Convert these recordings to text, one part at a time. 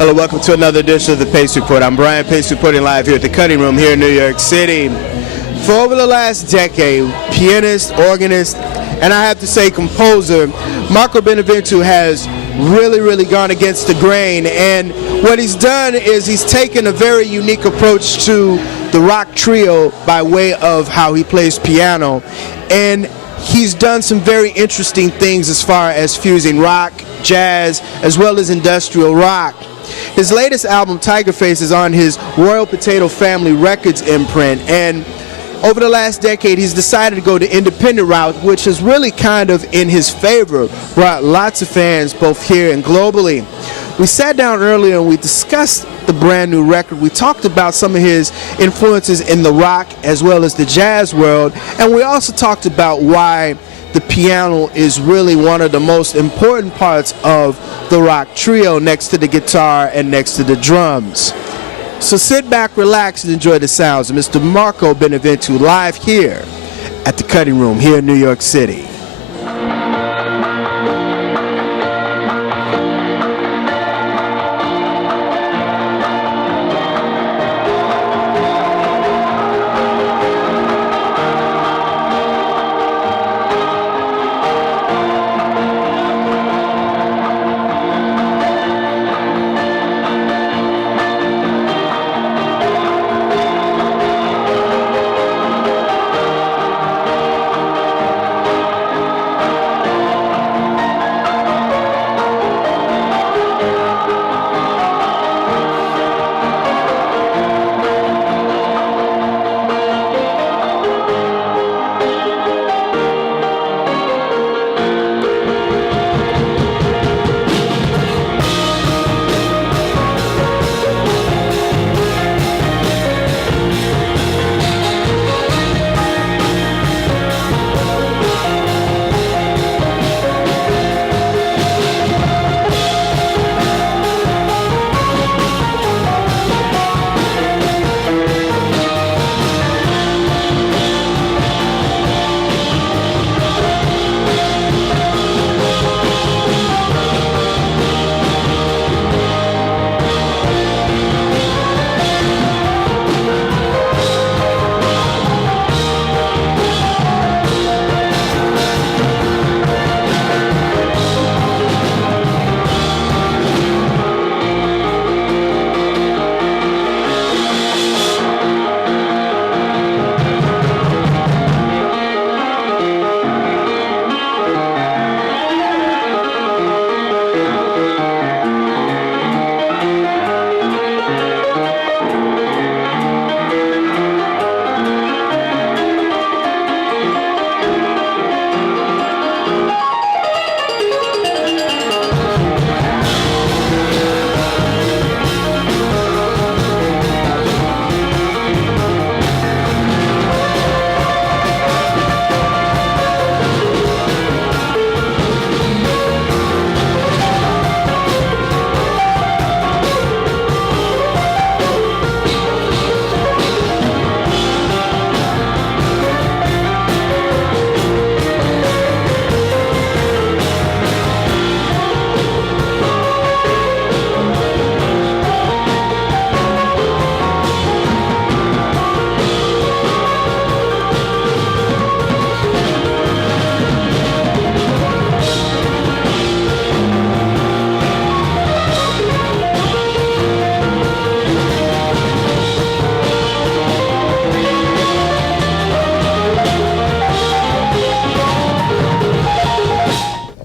Hello, welcome to another edition of the Pace Report. I'm Brian Pace, reporting live here at the Cutting Room here in New York City. For over the last decade, pianist, organist, and I have to say composer, Marco Benevento has really gone against the grain. And what he's done is he's taken a very unique approach to the rock trio by way of how he plays piano. And he's done some very interesting things as far as fusing rock, jazz, as well as industrial rock. His latest album, TigerFace, is on his Royal Potato Family Records imprint, and over the last decade he's decided to go the independent route, which is really kind of in his favor, brought lots of fans both here and globally. We sat down earlier and we discussed the brand new record. We talked about some of his influences in the rock as well as the jazz world, and we also talked about why the piano is really one of the most important parts of the rock trio, next to the guitar and next to the drums. So sit back, relax, and enjoy the sounds of Mr. Marco Benevento live here at the Cutting Room here in New York City.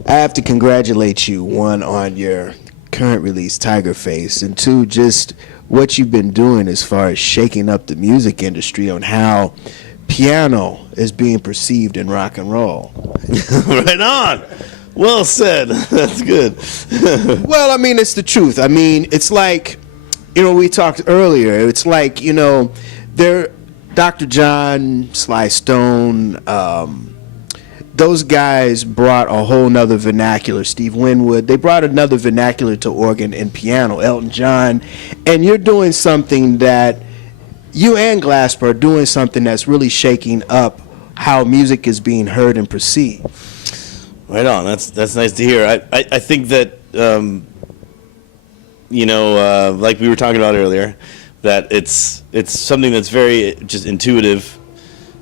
I have to congratulate you, one, on your current release, TigerFace, and two, just what you've been doing as far as shaking up the music industry on how piano is being perceived in rock and roll. Right on. Well said. That's good. Well, I mean, it's the truth. I mean, it's like, we talked earlier. It's like, Dr. John, Sly Stone, those guys brought a whole nother vernacular. Steve Winwood, they brought another vernacular to organ and piano. Elton John, and you're doing something that you and Glasper are doing something that's really shaking up how music is being heard and perceived. Right on. That's nice to hear. I think that like we were talking about earlier, that it's something that's very just intuitive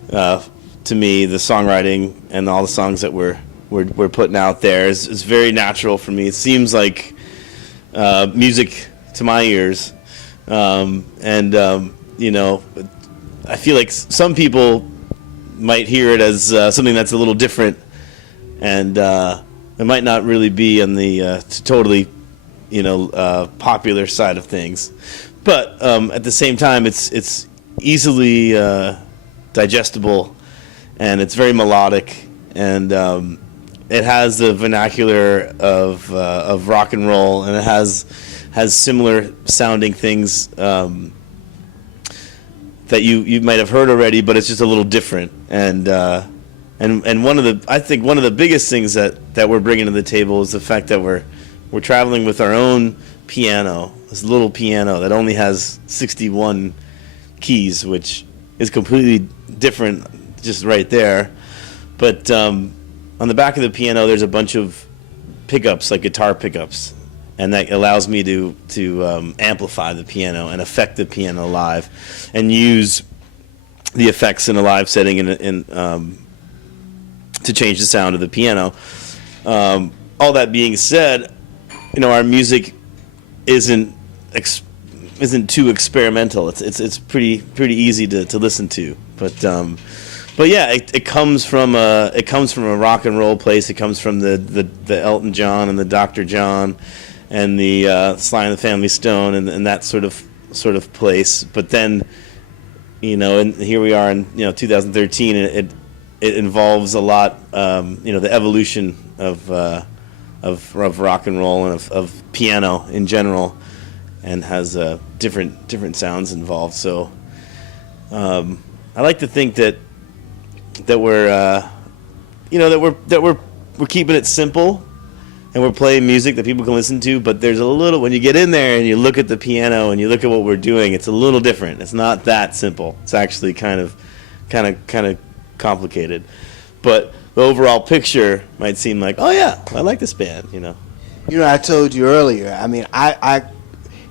to me. The songwriting and all the songs that we're putting out there is very natural for me. It seems like music to my ears, I feel like some people might hear it as something that's a little different, and it might not really be on the totally popular side of things. But at the same time, it's easily digestible, and it's very melodic, and it has the vernacular of rock and roll, and it has similar sounding things that you might have heard already, but it's just a little different. And I think one of the biggest things that we're bringing to the table is the fact that we're traveling with our own piano, this little piano that only has 61 keys, which is completely different just right there. But on the back of the piano, there's a bunch of pickups, like guitar pickups, and that allows me to amplify the piano and affect the piano live, and use the effects in a live setting to change the sound of the piano. All that being said, our music isn't too experimental. It's pretty easy to listen to, but yeah, it comes from a rock and roll place. It comes from the Elton John and the Dr. John and the Sly and the Family Stone and that sort of place. But then, and here we are in 2013, and it involves a lot, the evolution of rock and roll and of piano in general, and has different sounds involved. So I like to think that we're we're keeping it simple, and we're playing music that people can listen to. But there's a little, when you get in there and you look at the piano and you look at what we're doing, it's a little different. It's not that simple. It's actually kind of complicated. But the overall picture might seem like, oh yeah, I like this band. I told you earlier. I mean, I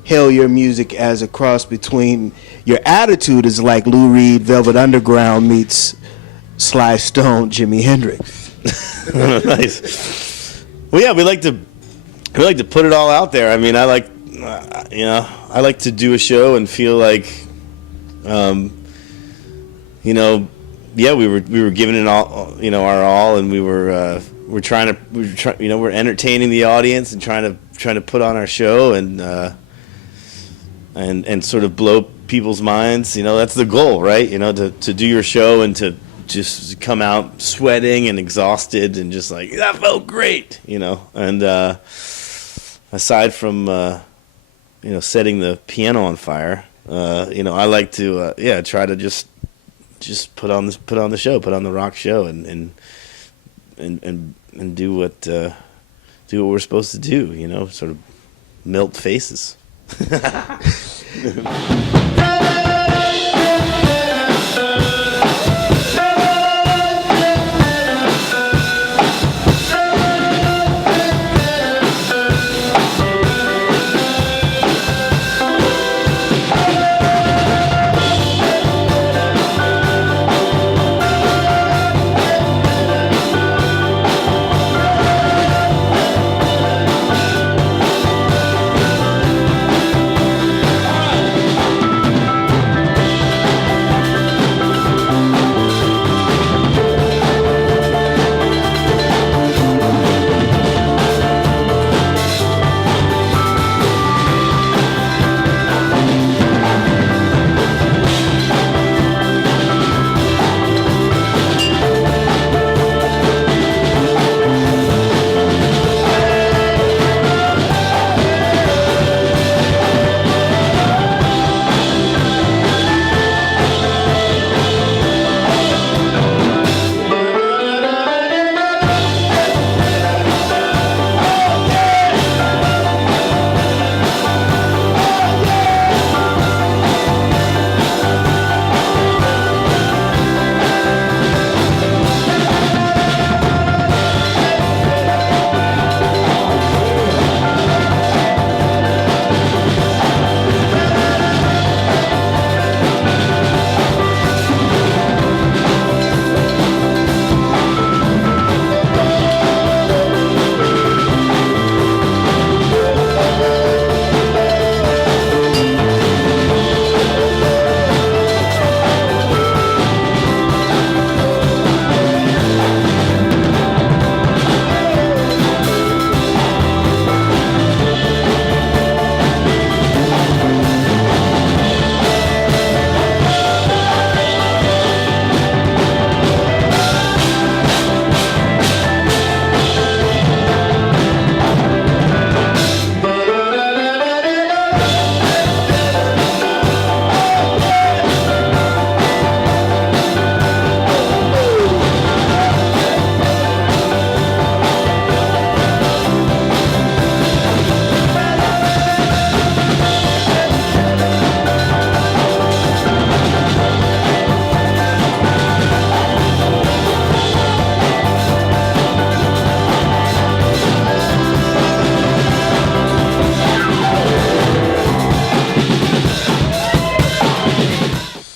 hail your music as a cross between, your attitude is like Lou Reed, Velvet Underground meets Sly Stone, Jimi Hendrix. Nice. Well, yeah, we like to put it all out there. I mean, I like to do a show and feel like, yeah, we were giving it all, our all, and we're entertaining the audience and trying to put on our show and sort of blow people's minds. That's the goal, right? To do your show and to just come out sweating and exhausted and just like, that felt great, and aside from setting the piano on fire, I like to try to just put on the show, put on the rock show, and do what we're supposed to do, sort of melt faces.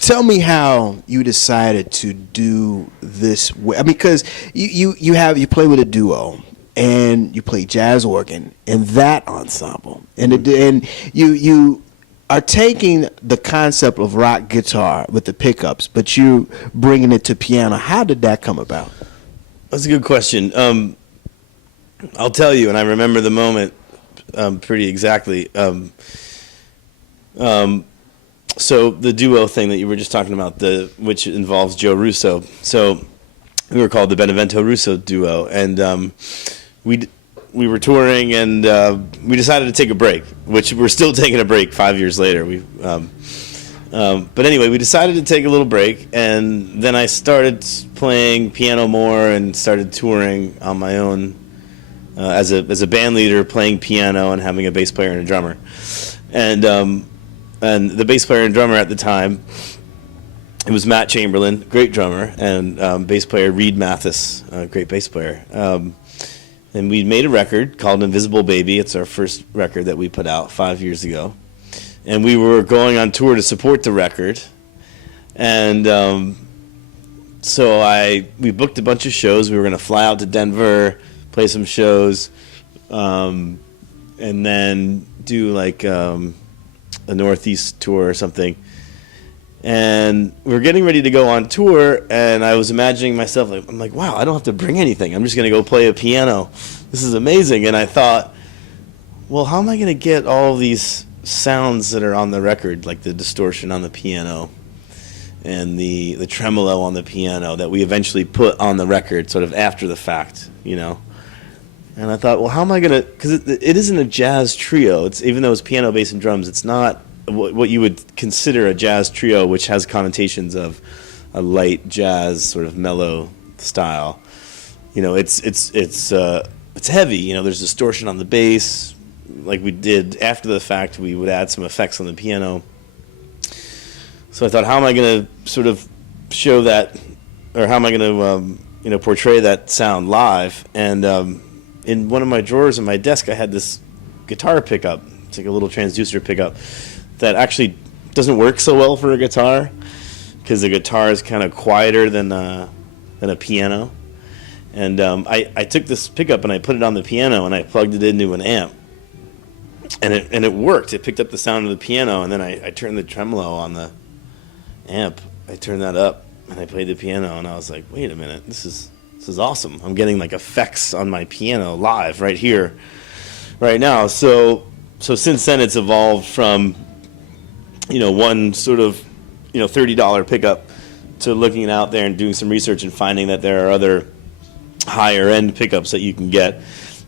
Tell me how you decided to do this. I mean, because you play with a duo and you play jazz organ in that ensemble, and you are taking the concept of rock guitar with the pickups, but you bringing it to piano. How did that come about? That's a good question. I'll tell you, and I remember the moment pretty exactly. So the duo thing that you were just talking about, which involves Joe Russo. So we were called the Benevento Russo duo, and we were touring, and we decided to take a break, which we're still taking a break 5 years later. But anyway, we decided to take a little break, and then I started playing piano more and started touring on my own as a band leader, playing piano and having a bass player and a drummer, and the bass player and drummer at the time, it was Matt Chamberlain, great drummer, and bass player Reed Mathis, great bass player. And we made a record called Invisible Baby. It's our first record that we put out 5 years ago. And we were going on tour to support the record. And so we booked a bunch of shows. We were going to fly out to Denver, play some shows, and then do like a Northeast tour or something. And we were getting ready to go on tour, and I was imagining myself, I'm like, wow, I don't have to bring anything. I'm just going to go play a piano. This is amazing. And I thought, well, how am I going to get all of these sounds that are on the record, like the distortion on the piano and the tremolo on the piano that we eventually put on the record sort of after the fact, you know? And I thought, well, how am I going to, because it isn't a jazz trio. Even though it's piano, bass, and drums, it's not what you would consider a jazz trio, which has connotations of a light jazz sort of mellow style. You know, it's heavy. You know, there's distortion on the bass. Like we did after the fact, we would add some effects on the piano. So I thought, how am I going to sort of show that, or how am I going to portray that sound live? And in one of my drawers on my desk, I had this guitar pickup. It's like a little transducer pickup that actually doesn't work so well for a guitar because the guitar is kind of quieter than a piano. And I took this pickup and I put it on the piano and I plugged it into an amp. And it worked. It picked up the sound of the piano, and then I turned the tremolo on the amp. I turned that up and I played the piano, and I was like, wait a minute, this is awesome. I'm getting like effects on my piano live right here, right now. So since then it's evolved from, one sort of, $30 pickup to looking out there and doing some research and finding that there are other higher end pickups that you can get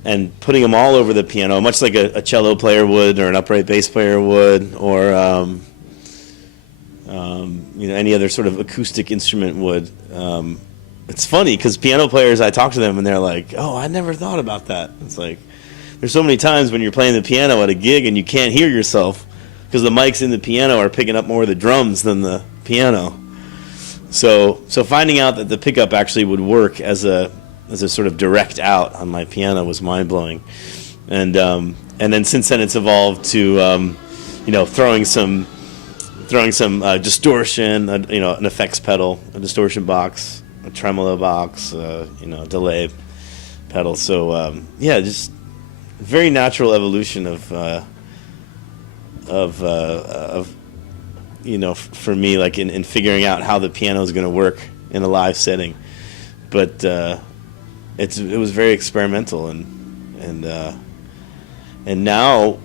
and putting them all over the piano, much like a cello player would or an upright bass player would or, any other sort of acoustic instrument would. It's funny because piano players, I talk to them and they're like, oh, I never thought about that. It's like, there's so many times when you're playing the piano at a gig and you can't hear yourself because the mics in the piano are picking up more of the drums than the piano. So finding out that the pickup actually would work as a sort of direct out on my piano was mind-blowing. And then since then it's evolved to, throwing some distortion, an effects pedal, a distortion box, a tremolo box, delay pedal. So just very natural evolution of for me, like in figuring out how the piano is going to work in a live setting. But it was very experimental, and now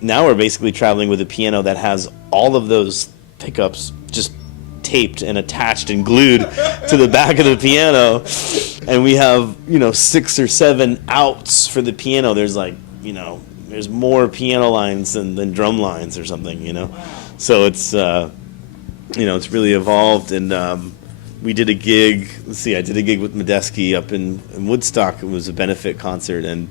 we're basically traveling with a piano that has all of those pickups just taped and attached and glued to the back of the piano, and we have 6 or 7 outs for the piano. There's like there's more piano lines than drum lines or something, you know. So it's it's really evolved. And we did a gig. Let's see, I did a gig with Medeski up in Woodstock. It was a benefit concert, and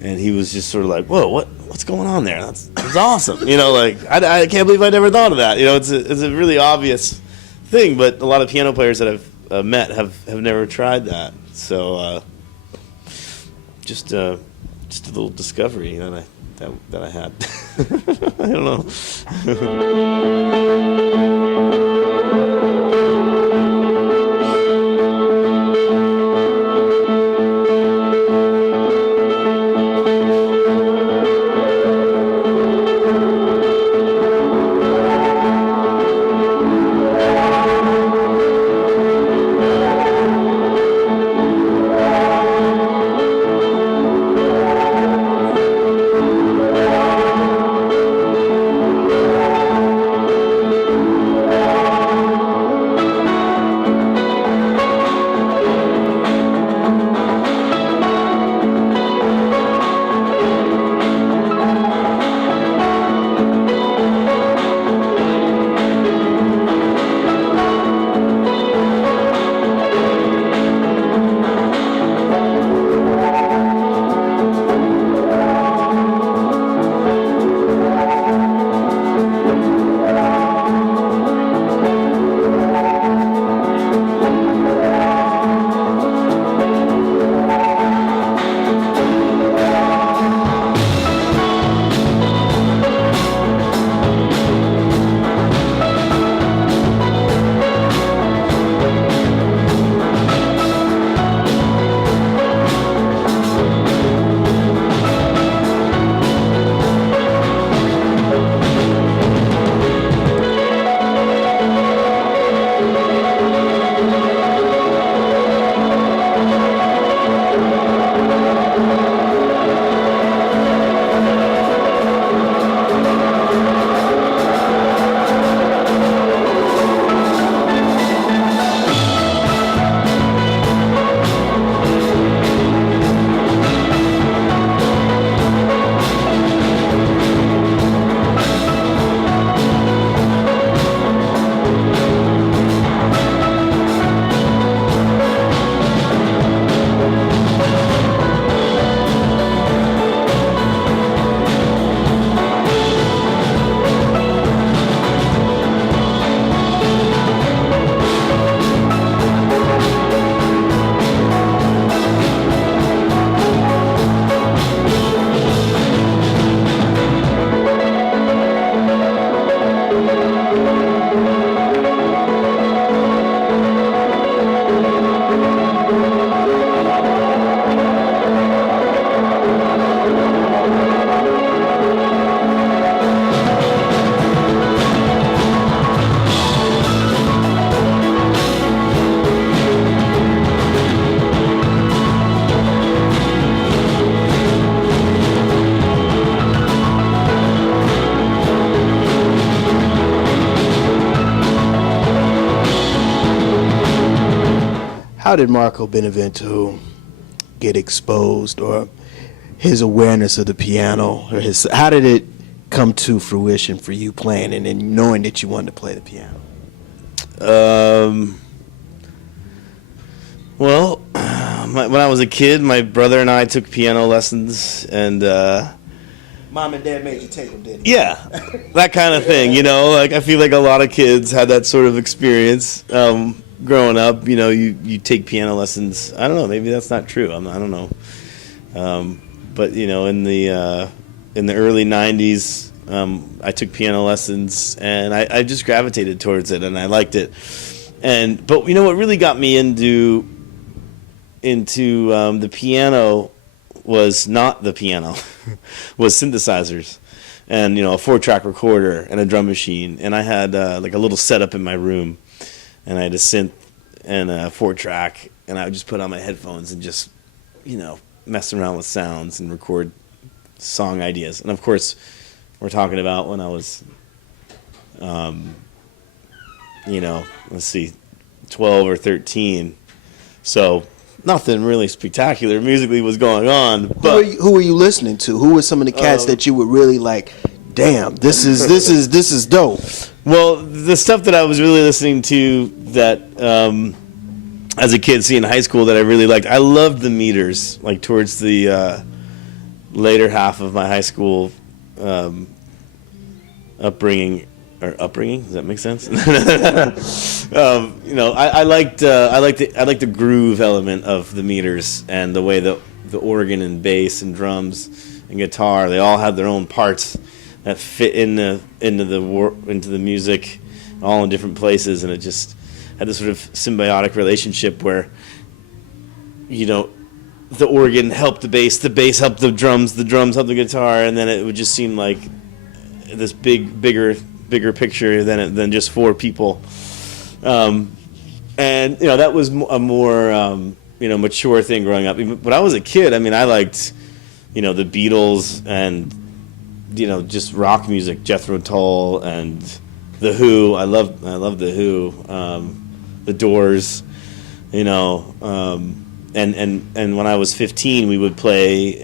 he was just sort of like, "Whoa, what's going on there? That's awesome!" You know, like I can't believe I never thought of that. You know, it's a really obvious thing, but a lot of piano players that I've met have never tried that. So just a little discovery that I had. I don't know. How did Marco Benevento get exposed, or his awareness of the piano, or how did it come to fruition for you playing and then knowing that you wanted to play the piano? Well, when I was a kid, my brother and I took piano lessons, and Mom and Dad made you take them, didn't they? yeah, that kind of thing. You know, like I feel like a lot of kids had that sort of experience growing up. You know, you take piano lessons. I don't know, maybe that's not true. I don't know, but you know, in the early '90s, I took piano lessons, and I just gravitated towards it, and I liked it. But you know what really got me into the piano was not the piano, was synthesizers, and you know, a 4-track recorder and a drum machine, and I had like a little setup in my room, and I had a synth and a 4-track, and I would just put on my headphones and just, you know, mess around with sounds and record song ideas. And of course, we're talking about when I was, you know, let's see, 12 or 13. So, nothing really spectacular musically was going on. But Who were you listening to? Who were some of the cats that you were really like, damn, this is dope? Well, the stuff that I was really listening to that as a kid, in high school, that I really liked, I loved the Meters, like towards the later half of my high school upbringing. Does that make sense? I liked the groove element of the Meters, and the way the organ and bass and drums and guitar, they all had their own parts that fit into the music, all in different places, and it just had this sort of symbiotic relationship where, the organ helped the bass helped the drums helped the guitar, and then it would just seem like this bigger picture than just four people. And that was a more mature thing growing up. When I was a kid, I liked the Beatles and just rock music, Jethro Tull and the Who. I loved the Who, the Doors, and when I was 15, we would play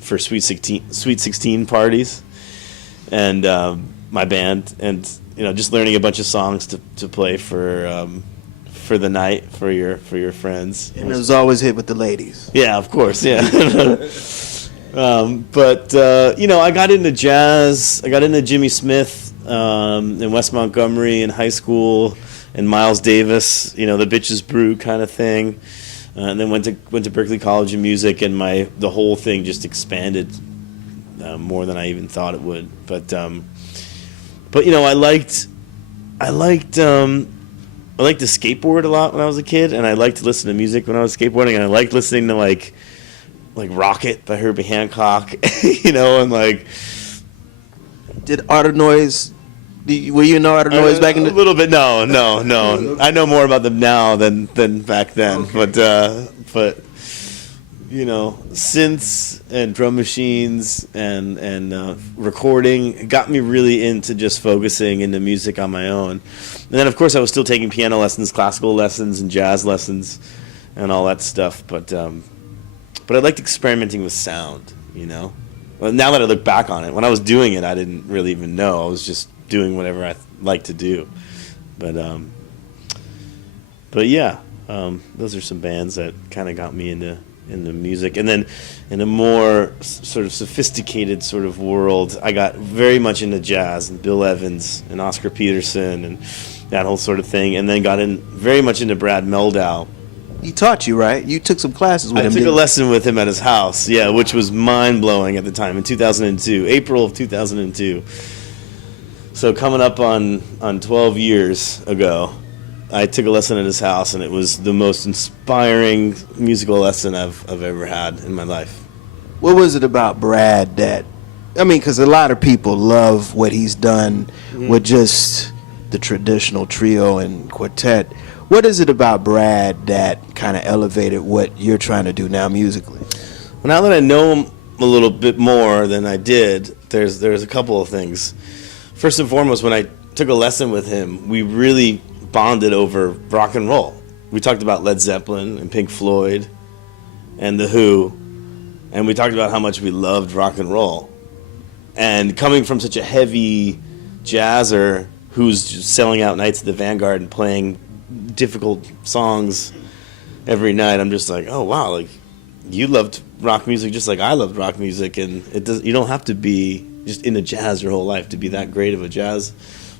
for Sweet 16 parties, and my band, and just learning a bunch of songs to play for the night for your friends. And it was always hit with the ladies. Yeah, of course, yeah. But I got into jazz. I got into Jimmy Smith in West Montgomery in high school, and Miles Davis, the Bitches Brew kind of thing, and then went to Berklee College of Music, and the whole thing just expanded more than I even thought it would. But I liked to skateboard a lot when I was a kid, and I liked to listen to music when I was skateboarding, and I liked listening to like Rocket by Herbie Hancock, and like. Did Art of Noise? Were you into Art of Noise back in the? A little bit. No. I know more about them now than back then. Okay. But synths and drum machines and recording got me really into just focusing into music on my own. And then, of course, I was still taking piano lessons, classical lessons, and jazz lessons, and all that stuff. But I liked experimenting with sound. Well, now that I look back on it, when I was doing it, I didn't really even know. I was just doing whatever I like to do. But yeah, those are some bands that kind of got me into music. And then in a more sort of sophisticated sort of world, I got very much into jazz and Bill Evans and Oscar Peterson and that whole sort of thing, and then got very much into Brad Mehldau. He taught you, right? You took some classes with him. I took a lesson with him at his house, yeah, which was mind-blowing at the time, in 2002, April of 2002. So coming up on 12 years ago, I took a lesson at his house, and it was the most inspiring musical lesson I've ever had in my life. What was it about Brad that, because a lot of people love what he's done with just the traditional trio and quartet. What is it about Brad that kind of elevated what you're trying to do now musically? Well, now that I know him a little bit more than I did, there's a couple of things. First and foremost, when I took a lesson with him, we really bonded over rock and roll. We talked about Led Zeppelin and Pink Floyd and The Who, and we talked about how much we loved rock and roll. And coming from such a heavy jazzer who's just selling out nights at the Vanguard and playing difficult songs every night, I'm just like, oh wow, like you loved rock music just like I loved rock music, and you don't have to be just into jazz your whole life to be that great of a jazz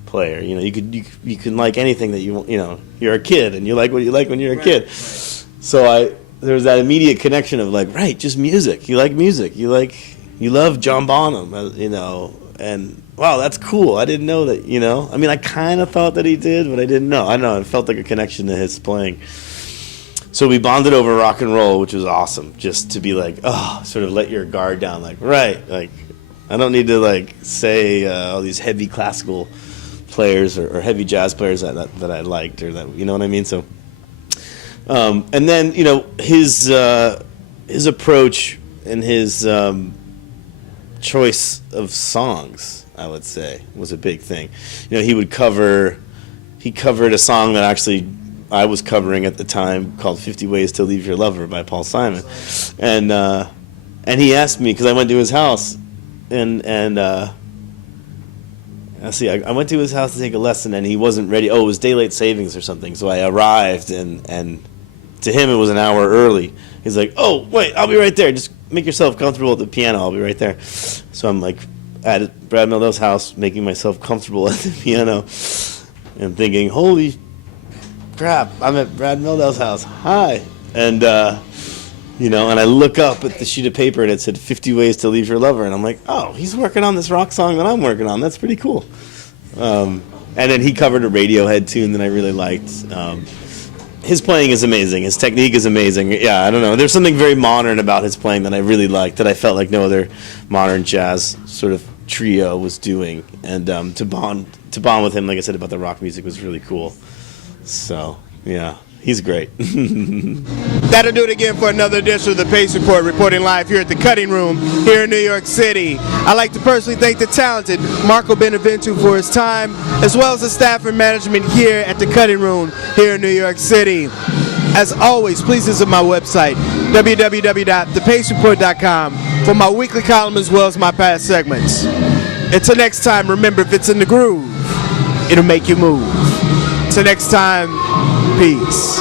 player. You can like anything that you're a kid and you like what you like when you're a kid. So there was that immediate connection of like, right, just music. You like music. You love John Bonham, and wow, that's cool. I didn't know that, I kind of thought that he did, but I didn't know. I don't know, it felt like a connection to his playing. So we bonded over rock and roll, which was awesome, just to be like, sort of let your guard down, like, right, like, I don't need to, like, say all these heavy classical players or heavy jazz players that I liked, or that, you know what I mean? So, and then, his approach and his choice of songs, I would say, was a big thing. He covered a song that actually I was covering at the time, called 50 Ways to Leave Your Lover by Paul Simon. And he asked me, because I went to his house, and I went to his house to take a lesson, and he wasn't ready. Oh, it was daylight savings or something. So I arrived, and to him it was an hour early. He's like, "Oh, wait, I'll be right there. Just make yourself comfortable at the piano. I'll be right there." So I'm like at Brad Meldell's house, making myself comfortable at the piano, and thinking, "Holy crap, I'm at Brad Meldell's house. Hi." And and I look up at the sheet of paper, and it said 50 Ways to Leave Your Lover, and I'm like, "Oh, he's working on this rock song that I'm working on. That's pretty cool." And then he covered a Radiohead tune that I really liked. His playing is amazing. His technique is amazing. Yeah, I don't know. There's something very modern about his playing that I really liked, that I felt like no other modern jazz sort of trio was doing. And to bond with him, like I said, about the rock music was really cool. So, yeah, he's great. That'll do it again for another edition of the Pace Report, reporting live here at the Cutting Room here in New York City. I'd like to personally thank the talented Marco Benevento for his time, as well as the staff and management here at the Cutting Room here in New York City. As always, please visit my website, www.thepacereport.com, for my weekly column as well as my past segments. Until next time, remember, if it's in the groove, it'll make you move. Until next time, peace.